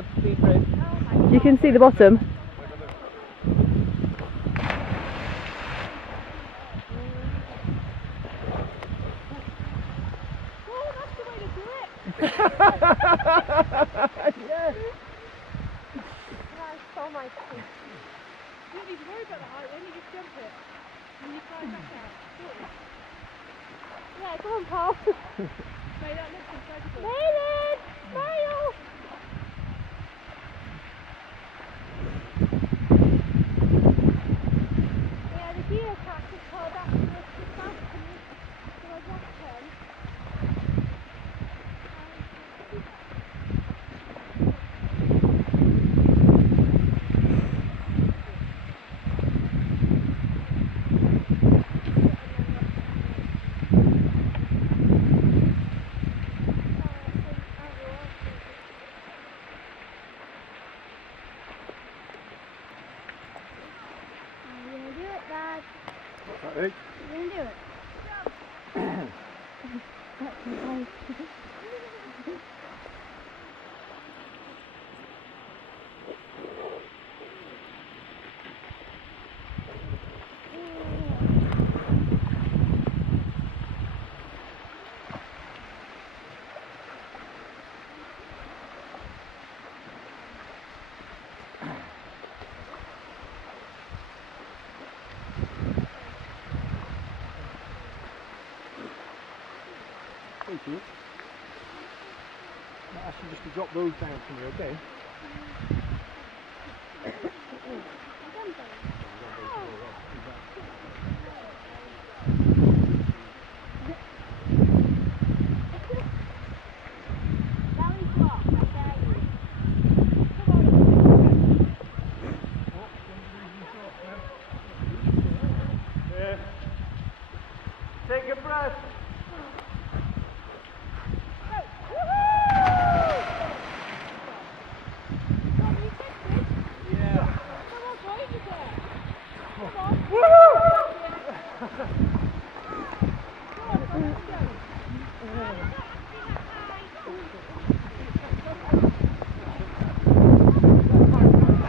hard to see through. You can see the bottom. Yeah. That's so much fun. You don't need to worry about the height then, you just jump it. And you climb back out. Yeah, come on, Paul. Mate, that looks incredible. Maylin! Smile! Yeah, the geocache is called after the mountain. So I just turn. Hey. You can do it. Thank you. I'll ask you just to drop those down for me, okay?